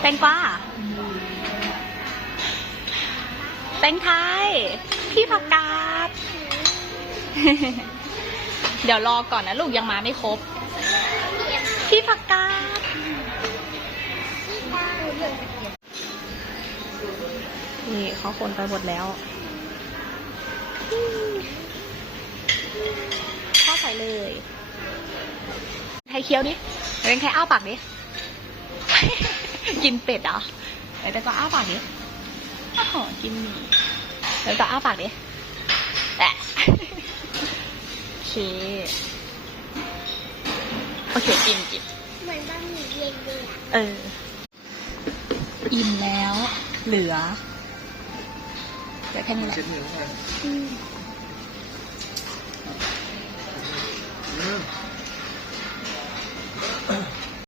แตงกวาแตงไทย พี่ผักกาด เดี๋ยวรอก่อนนะลูกยังมาไม่ครบ พี่ผักกาด นี่เขาคนไปหมดแล้วข้อใส่เลยไทยเคี้ยวดิเป็นไทยอ้าปากดิ กินเป็ดเหรอไหนแต่ก็อ้าปากดิอ้าวกินหมี่แล้วก็อ้าปากดิแอะโอเค โอเคกินกินเหมือนบะหมี่เย็นเลยอะเออ อิ่มแล้ว เหลือเหลือแค่นี้แหละ